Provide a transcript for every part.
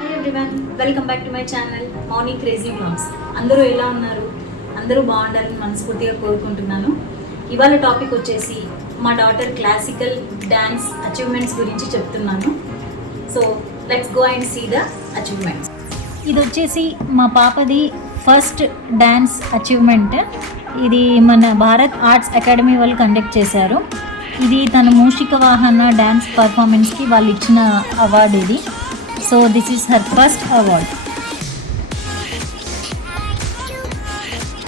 Hi everyone, welcome back to my channel Mouni crazy blogs. అందరూ ఎలా ఉన్నారు? అందరూ బాగుండాలని మనస్ఫూర్తిగా కోరుకుంటున్నాను. ఇవాళ టాపిక్ వచ్చేసి మా డాటర్ క్లాసికల్ డ్యాన్స్ అచీవ్మెంట్స్ గురించి చెప్తున్నాను. So let's go and see the achievements. ఇది వచ్చేసి మా పాపది ఫస్ట్ డ్యాన్స్ అచీవ్మెంట్. ఇది మన భారత్ ఆర్ట్స్ అకాడమీ వాళ్ళు కండక్ట్ చేశారు. ఇది తన మూషిక వాహన డ్యాన్స్ పర్ఫార్మెన్స్కి వాళ్ళు ఇచ్చిన అవార్డు ఇది. So this is her first award.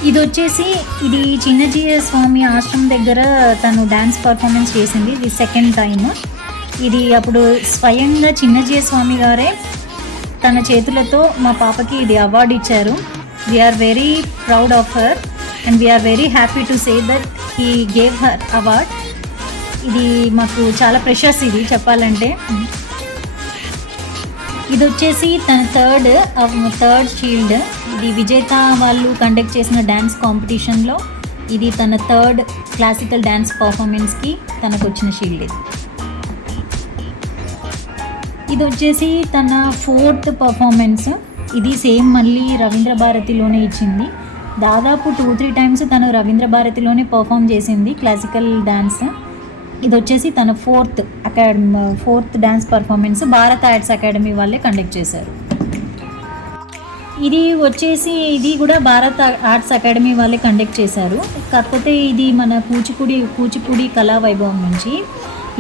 ఇది వచ్చేసి ఇది చిన్నజీయ స్వామి ఆశ్రమం దగ్గర తను డ్యాన్స్ పర్ఫార్మెన్స్ చేసింది. ఇది సెకండ్ టైమ్. ఇది అప్పుడు స్వయంగా చిన్నజీయ స్వామి గారే తన చేతులతో మా పాపకి ఇది అవార్డు ఇచ్చారు. We are very proud of her and we are very happy to say that he gave her award. ఇది మాకు చాలా ప్రెషస్ ఇది చెప్పాలంటే. ఇది వచ్చేసి తన థర్డ్ షీల్డ్. ఇది విజేత వాళ్ళు కండక్ట్ చేసిన డ్యాన్స్ కాంపిటీషన్లో ఇది తన థర్డ్ క్లాసికల్ డ్యాన్స్ పర్ఫార్మెన్స్కి తనకు వచ్చిన షీల్డ్. ఇది వచ్చేసి తన ఫోర్త్ పర్ఫార్మెన్స్. ఇది సేమ్ మళ్ళీ రవీంద్ర భారతిలోనే ఇచ్చింది. దాదాపు 2-3 టైమ్స్ తను రవీంద్ర భారతిలోనే పర్ఫామ్ చేసింది క్లాసికల్ డ్యాన్స్. ఇది వచ్చేసి తన fourth dance performance Bharat arts academy వాళ్ళే కండక్ట్ చేశారు. ఇది వచ్చేసి ఇది కూడా భారత్ ఆర్ట్స్ అకాడమీ వాళ్ళే కండక్ట్ చేశారు. కాకపోతే ఇది మన కూచిపూడి కళా వైభవం నుంచి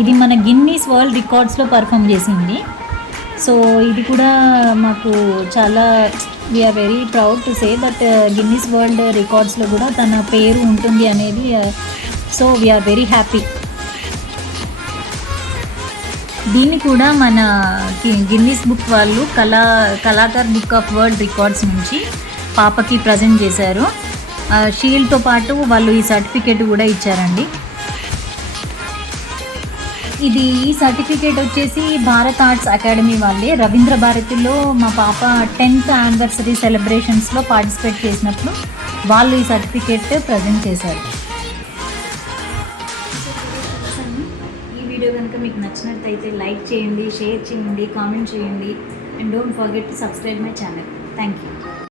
ఇది మన గిన్నీస్ వరల్డ్ రికార్డ్స్లో పర్ఫామ్ చేసింది. సో ఇది కూడా మాకు చాలా we are very proud to say that Guinness world రికార్డ్స్లో కూడా తన పేరు ఉంటుంది అనేది. So we are very happy. దీన్ని కూడా మన గిన్నీస్ బుక్ వాళ్ళు కళాకార్ బుక్ ఆఫ్ వరల్డ్ రికార్డ్స్ నుంచి పాపకి ప్రజెంట్ చేశారు. షీల్డ్తో పాటు వాళ్ళు ఈ సర్టిఫికేట్ కూడా ఇచ్చారండి. ఈ సర్టిఫికేట్ వచ్చేసి భారత్ ఆర్ట్స్ అకాడమీ వాళ్ళే రవీంద్ర భారతిలో మా పాప 10th యానివర్సరీ సెలబ్రేషన్స్లో పార్టిసిపేట్ చేసినప్పుడు వాళ్ళు ఈ సర్టిఫికేట్ ప్రజెంట్ చేశారు. ఈ వీడియో కనుక మీకు నచ్చినట్లయితే లైక్ చేయండి, షేర్ చేయండి, కామెంట్ చేయండి and don't forget to subscribe my channel. Thank you.